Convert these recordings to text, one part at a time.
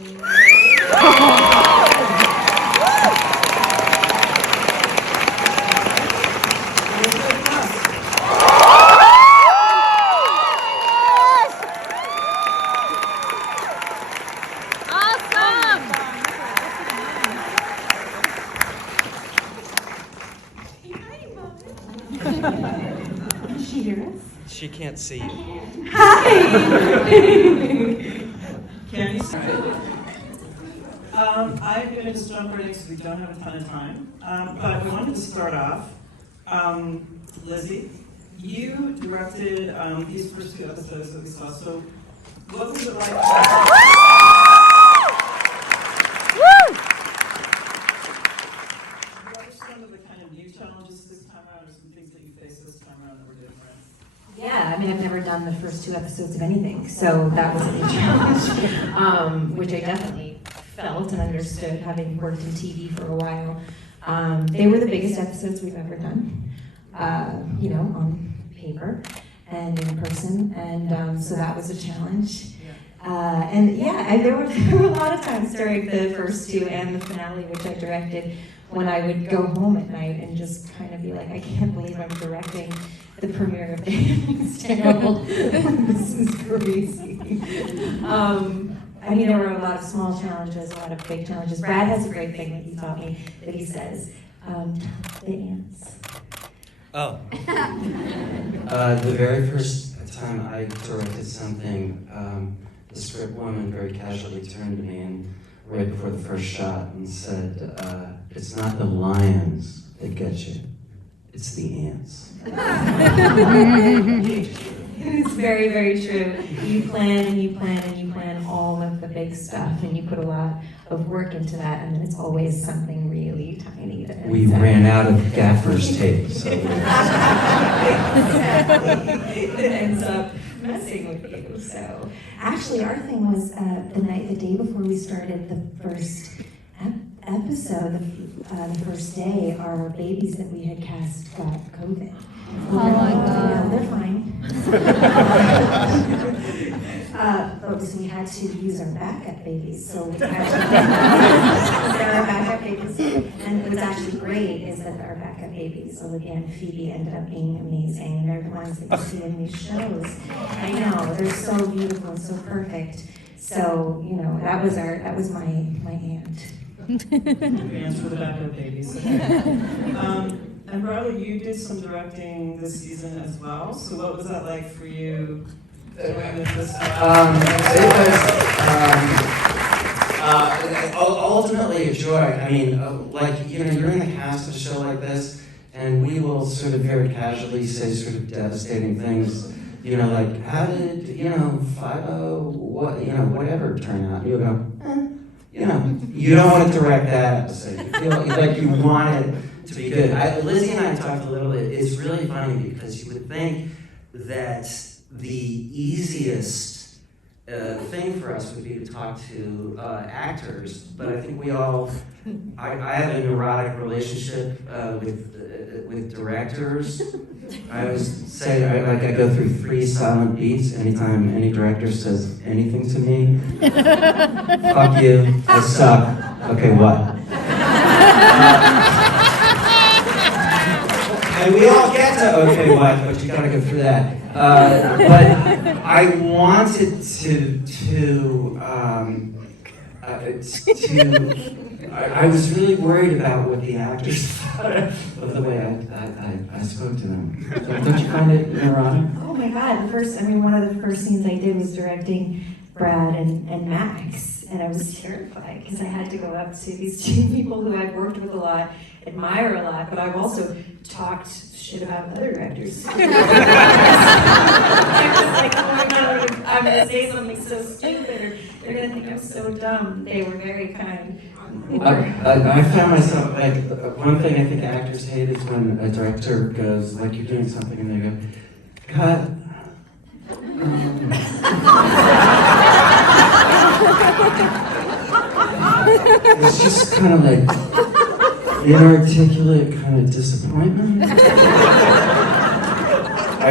Can she hear us? She can't see you. Hi! Can you see? I'm going to just jump right in because we don't have a ton of time. But we wanted to start off. Lizzie, you directed these first two episodes that we saw. So what was it like? What are some of the kind of new challenges this time around, or some things that you faced this time around that were different? Yeah, I mean, I've never done the first two episodes of anything, so that was a new challenge, which I definitely felt and understood, having worked in TV for a while. They were the biggest episodes we've ever done, on paper and in person, and so that was a challenge. There were a lot of times during the first two and the finale, which I directed, when I would go home at night and just kind of be like, I can't believe I'm directing the premiere of *HANDMAID'S TALE. This is crazy. There were a lot of small challenges, a lot of big challenges. Brad has a great thing that he taught me that he says, the ants. Oh. The very first time I directed something, the script woman very casually turned to me and right before the first shot and said, it's not the lions that get you, it's the ants. It's very, very true. You plan and you plan and you plan all of the big stuff, and you put a lot of work into that, and then it's always something really tiny. We ran out of gaffer's tape, so exactly. It ends up messing with you. So, actually, our thing was the day before we started the first episode, the first day, our babies that we had cast got COVID. Oh my God. They're fine. So we had to use our backup babies. So we actually our backup babies. And what's actually great is that our backup babies, Olivia and Phoebe, ended up being amazing. And they're the ones that you see in these shows. I know, they're so beautiful and so perfect. So, that was my aunt. Ants for the backup babies. Okay. And Bradley, you did some directing this season as well. So what was that like for you doing this? It was ultimately a joy. I mean, you're in the cast of a show like this, and we will sort of very casually say sort of devastating things. Like, how did 5-0, whatever turn out? You go, you don't want to direct that episode. You feel like you want it to be good. Lizzie and I talked a little bit. It's really funny because you would think that the easiest thing for us would be to talk to actors, but I think we all, I have a neurotic relationship with directors. I always say, I go through 3 silent beats anytime any director says anything to me. Fuck you, I suck, okay, what? And we all get to okay, what, but you gotta go through that. But I wanted I was really worried about what the actors thought of the way I spoke to them. Don't you find it neurotic? Oh my God, one of the first scenes I did was directing Brad and Max, and I was terrified because I had to go up to these 2 people who I've worked with a lot, admire a lot, but I've also talked shit about other directors. I was like, oh my God, I'm going to say something so stupid, or they're going to think I'm so dumb. They were very kind. I found myself, one thing I think actors hate is when a director goes, like you're doing something and they go, cut. It's just kind of like inarticulate kind of disappointment. I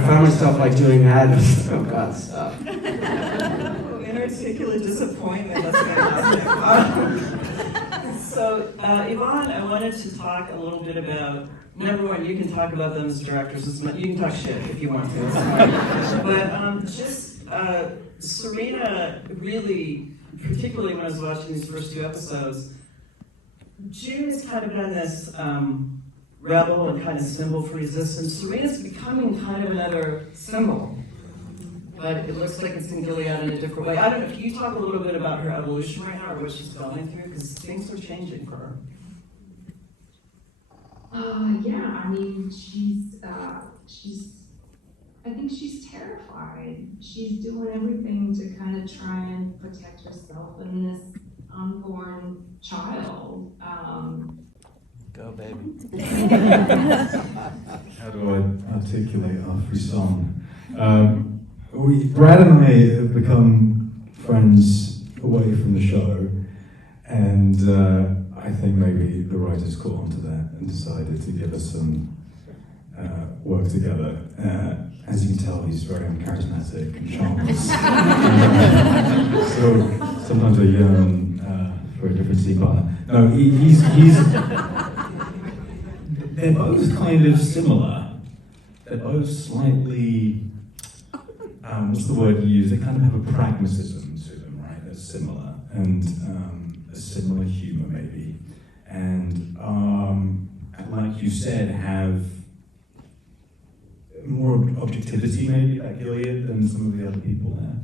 found myself like doing that. Oh God, stop. Inarticulate particular disappointment. That's fantastic. So, Yvonne, I wanted to talk a little bit about, number one, you can talk about them as directors. You can talk shit if you want to. It's fine. But Serena really, particularly when I was watching these first 2 episodes, June has kind of been this rebel and kind of symbol for resistance. Serena's becoming kind of another symbol. But it looks like it's in Gilead in a different way. I don't know, can you talk a little bit about her evolution right now, or what she's going through? Because things are changing for her. Yeah, I mean, I think she's terrified. She's doing everything to kind of try and protect herself and this unborn child. Go, baby. How do I articulate our frisson? Brad and I have become friends away from the show, and I think maybe the writers caught onto that and decided to give us some work together. As you can tell, he's very charismatic and charming. So sometimes I yearn for a different scene partner. No, he's they're both kind of similar. They're both slightly, what's the word you use? They kind of have a pragmatism to them, right? They're similar, and a similar humor maybe. And like you said, have more objectivity maybe at Gilead than some of the other people there.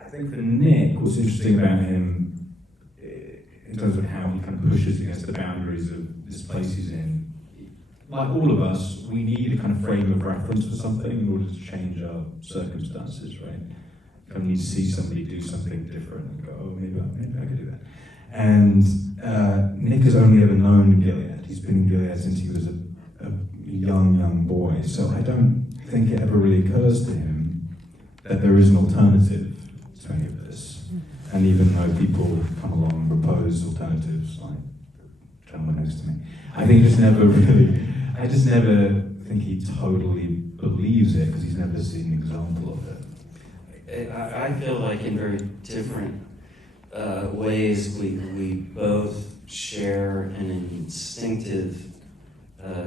I think for Nick, what's interesting about him in terms of how he kind of pushes against the boundaries of this place he's in, like all of us, we need a kind of frame of reference for something in order to change our circumstances, right? You kind of need to see somebody do something different and go, oh, maybe I could do that. And Nick has only ever known Gilead. He's been in Gilead since he was a young boy. So I don't think it ever really occurs to him that there is an alternative to any of this. And even though people come along and propose alternatives, like the gentleman next to me, I think I just never think he totally believes it because he's never seen an example of it. I feel like in very different ways we both share an instinctive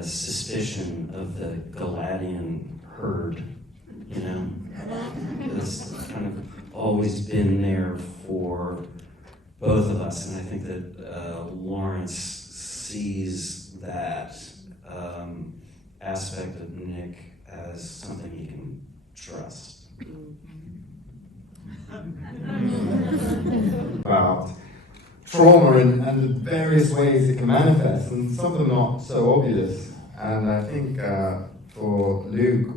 suspicion of the Galadian herd, you know? It's kind of always been there for both of us, and I think that Lawrence sees that aspect of Nick as something he can trust. About trauma and the various ways it can manifest, and some of them not so obvious. And I think for Luke,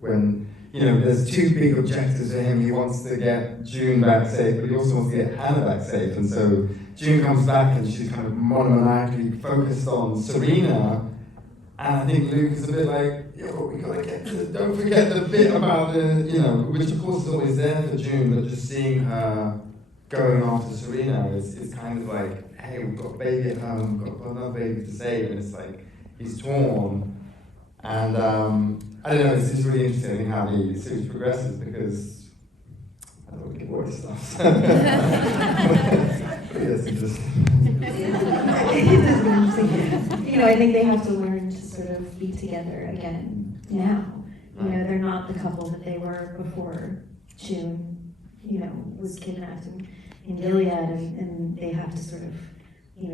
when there's 2 big objectives for him, he wants to get June back safe, but he also wants to get Hannah back safe. And so June comes back and she's kind of monomaniacally focused on Serena. And I think Luke is a bit like, we gotta get to, don't forget the bit about which of course is always there for June, but just seeing her going after Serena is kind of like, hey, we've got a baby at home, we've got another baby to save, and it's like, he's torn. And I don't know, it's just really interesting how the series progresses because I don't want to give away stuff. But yes, interesting. I think they have to learn to sort of be together again now. They're not the couple that they were before June, was kidnapped in Gilead, and they have to sort of,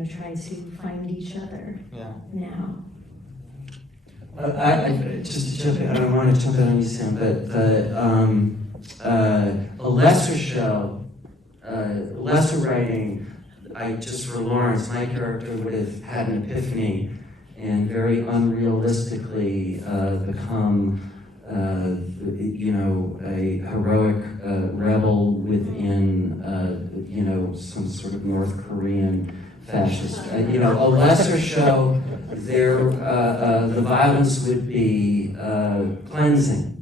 try to find each other now. Just to jump in, I don't want to jump in on you, Sam, but a lesser show, lesser writing, just for Lawrence, my character would have had an epiphany and very unrealistically become, a heroic rebel within, some sort of North Korean fascist. A lesser show, the violence would be cleansing.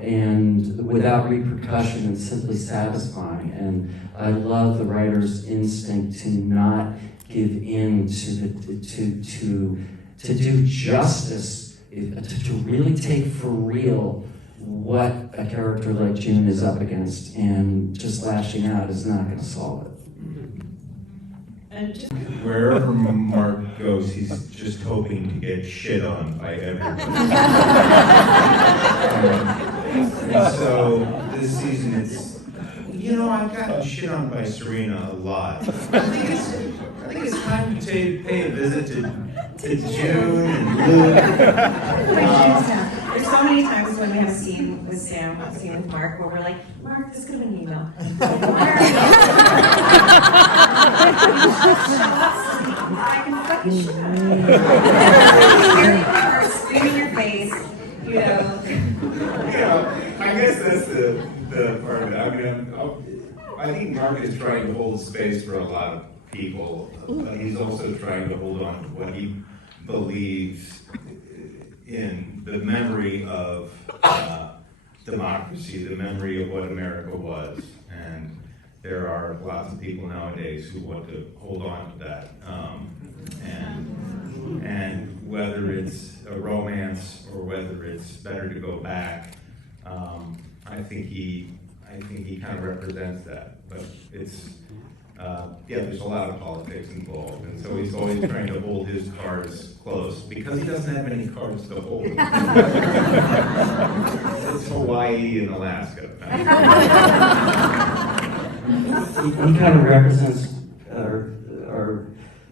And without repercussion and simply satisfying. And I love the writer's instinct to not give in to do justice, to really take for real what a character like June is up against, and just lashing out is not going to solve it. And just, Wherever Mark goes, he's just hoping to get shit on by everyone. And so this season it's, you know, I've gotten shit on by Serena a lot. I think it's time to pay a visit to June and Luke. There's so many times when we have a scene with Sam, a scene with Mark, where we're like, Mark, this could have been an email. I can fucking shit on you. Screaming in your face, you know. I guess that's the part of it. I mean, I think Mark is trying to hold space for a lot of people, but he's also trying to hold on to what he believes in the memory of democracy, the memory of what America was. And there are lots of people nowadays who want to hold on to that. And whether it's a romance or whether it's better to go back, I think he kind of represents that. But it's, yeah, there's a lot of politics involved, and so he's always trying to hold his cards close because he doesn't have any cards to hold. It's Hawaii and Alaska. He kind of represents our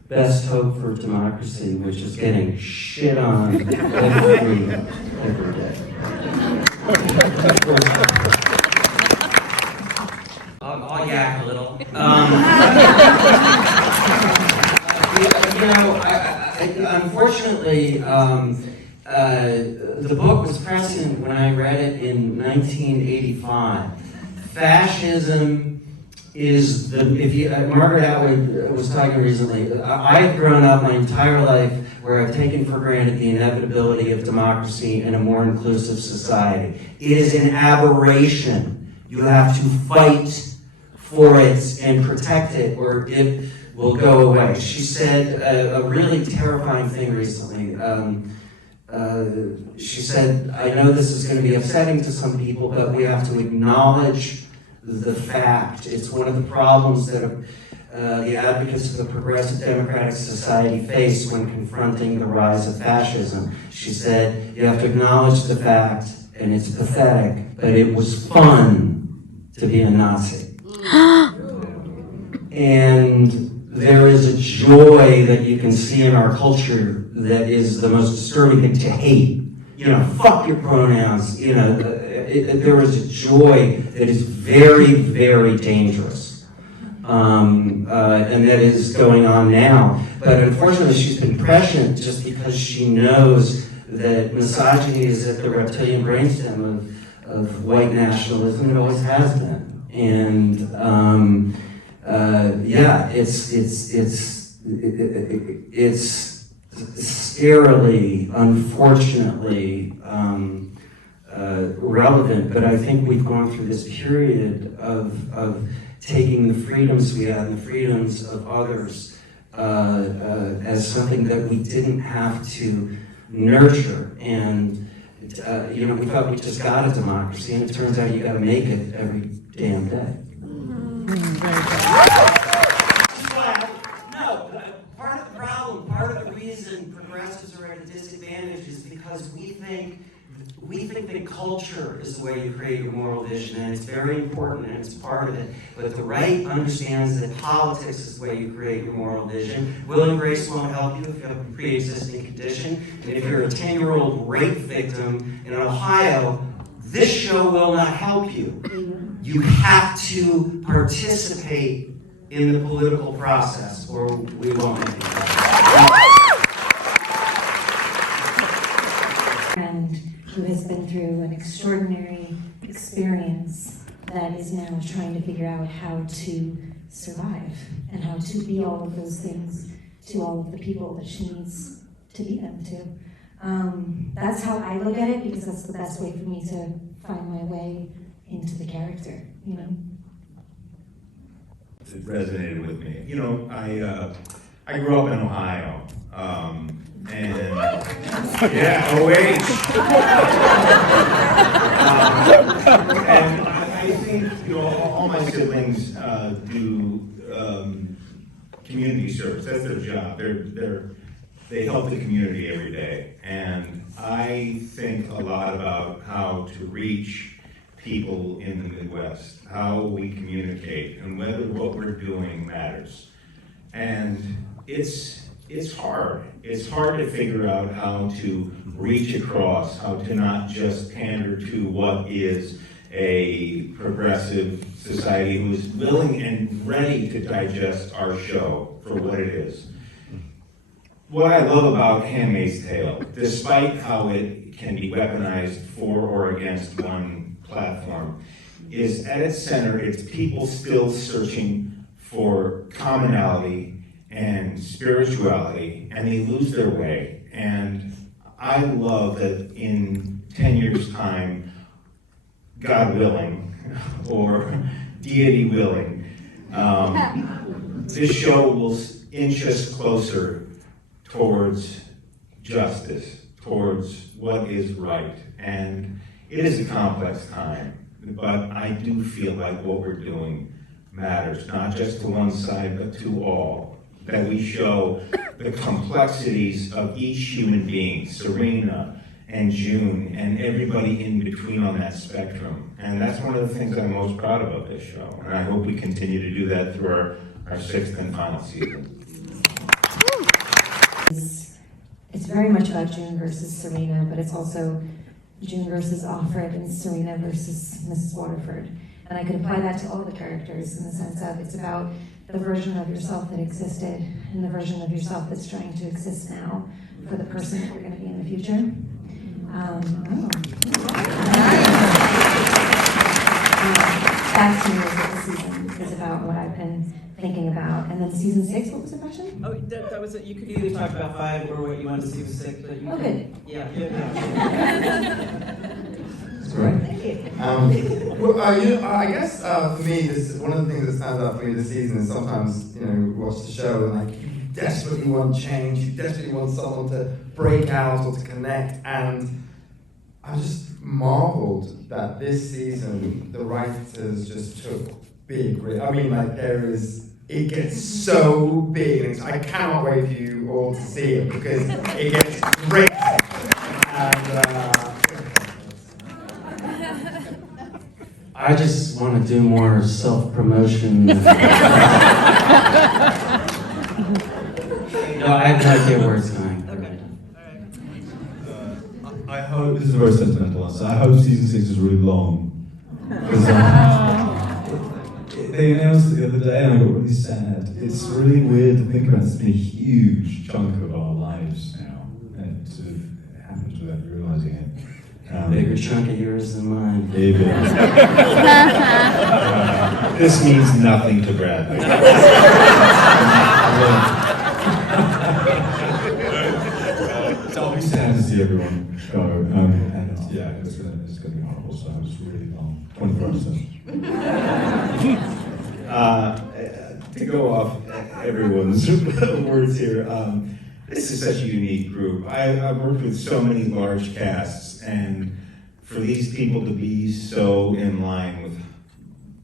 best hope for democracy, which is getting shit on every day. I'll yak a little. You know, unfortunately, the book was prescient when I read it in 1985. Fascism is Margaret Atwood was talking recently. I've grown up my entire life where I've taken for granted the inevitability of democracy and a more inclusive society. It is an aberration. You have to fight for it and protect it, or it will go away. She said a really terrifying thing recently. She said, I know this is going to be upsetting to some people, but we have to acknowledge the fact. It's one of the problems that the advocates of the progressive democratic society face when confronting the rise of fascism. She said, you have to acknowledge the fact, and it's pathetic, but it was fun to be a Nazi. And there is a joy that you can see in our culture that is the most disturbing thing to hate. You know, fuck your pronouns. You know, there is a joy that is very, very dangerous. And that is going on now. But unfortunately, she's been prescient just because she knows that misogyny is at the reptilian brainstem of white nationalism. It always has been. And yeah, it's scarily, unfortunately, relevant. But I think we've gone through this period of taking the freedoms we had and the freedoms of others as something that we didn't have to nurture. And you know, we thought we just got a democracy, and it turns out you got to make it every damn day. No, part of the problem, part of the reason progressives are at a disadvantage is because we think that culture is the way you create your moral vision, and it's very important and it's part of it. But the right understands that politics is the way you create your moral vision. Will and grace won't help you if you have a pre-existing condition. And if you're a 10-year-old rape victim in Ohio, this show will not help you. You have to participate in the political process, or we won't make it. And who has been through an extraordinary experience that is now trying to figure out how to survive and how to be all of those things to all of the people that she needs to be them to. That's how I look at it, because that's the best way for me to find my way into the character, you know? It resonated with me. You know, I grew up in Ohio, And yeah, oh wait. And I think, you know, all my siblings do community service. That's their job. They help the community every day. And I think a lot about how to reach people in the Midwest, how we communicate, and whether what we're doing matters. And it's hard. It's hard to figure out how to reach across, how to not just pander to what is a progressive society who is willing and ready to digest our show for what it is. What I love about *Handmaid's Tale*, despite how it can be weaponized for or against one platform, is at its center, it's people still searching for commonality and spirituality, and they lose their way. And I love that in 10 years' time, God willing, or deity willing, this show will inch us closer towards justice, towards what is right. And it is a complex time, but I do feel like what we're doing matters, not just to one side, but to all. That we show the complexities of each human being, Serena and June, and everybody in between on that spectrum. And that's one of the things I'm most proud of this show. And I hope we continue to do that through our sixth and final season. It's very much about June versus Serena, but it's also June versus Offred and Serena versus Mrs. Waterford. And I could apply that to all the characters in the sense of it's about the version of yourself that existed and the version of yourself that's trying to exist now for the person that you're going to be in the future. That to me is what the season is about, what I've been thinking about. And then season 6, what was the question? Oh, that was it. You could either talk about 5 or what you wanted to see with 6, but you Oh, good. Yeah. That's right. Thank you. Well, you know, I guess for me, one of the things that stands out for me this season is sometimes, you know, we watch the show and like you desperately want change, you desperately want someone to break out or to connect, and I just marveled that this season the writers just took big risks. I mean, like it gets so big, and I cannot wait for you all to see it because it gets great. And I just want to do more self-promotion. No, I have no idea where it's going. I hope, this is a very sentimental answer, I hope season 6 is really long. Because they announced it the other day and I got really sad. It's really weird to think about. It's been a huge chunk of our lives now. And it sort of happens without realizing it. Bigger chunk of yours than mine. Maybe. This means nothing to Bradley. I'll be sad to see everyone go. And yeah, it's going to be horrible, so it was really long. 24 episodes. To go off everyone's words here, this is such a unique group. I've worked with so many large casts, and for these people to be so in line with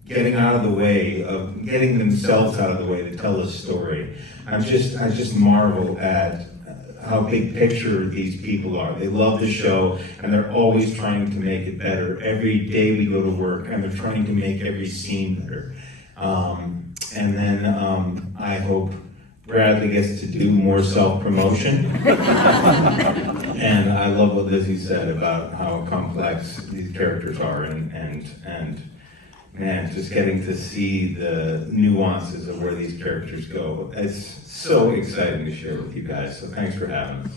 getting out of the way, of getting themselves out of the way to tell a story, I just marvel at how big picture these people are. They love the show, and they're always trying to make it better. Every day we go to work, and they're trying to make every scene better. And then I hope Bradley gets to do more self-promotion. And I love what Lizzie said about how complex these characters are, and man, just getting to see the nuances of where these characters go. It's so exciting to share with you guys, so thanks for having us.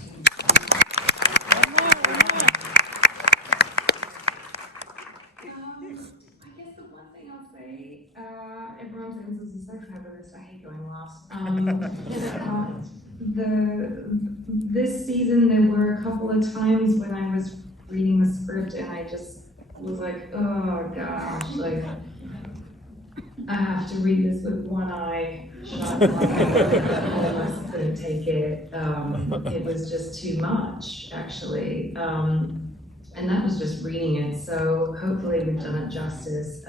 Everyone's answers are so fabulous. I hate going last. This season, there were a couple of times when I was reading the script and I just was like, oh gosh, like I have to read this with one eye. Should I? I almost couldn't take it. It was just too much, actually. And that was just reading it. So hopefully we've done it justice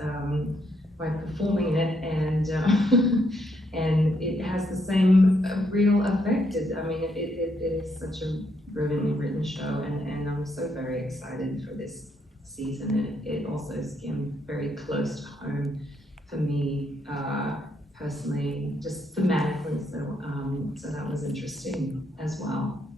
by performing it, and and it has the same real effect. I mean, it is such a brilliantly written show, and I'm so very excited for this season. And it also skimmed very close to home for me personally, just thematically. So so that was interesting as well.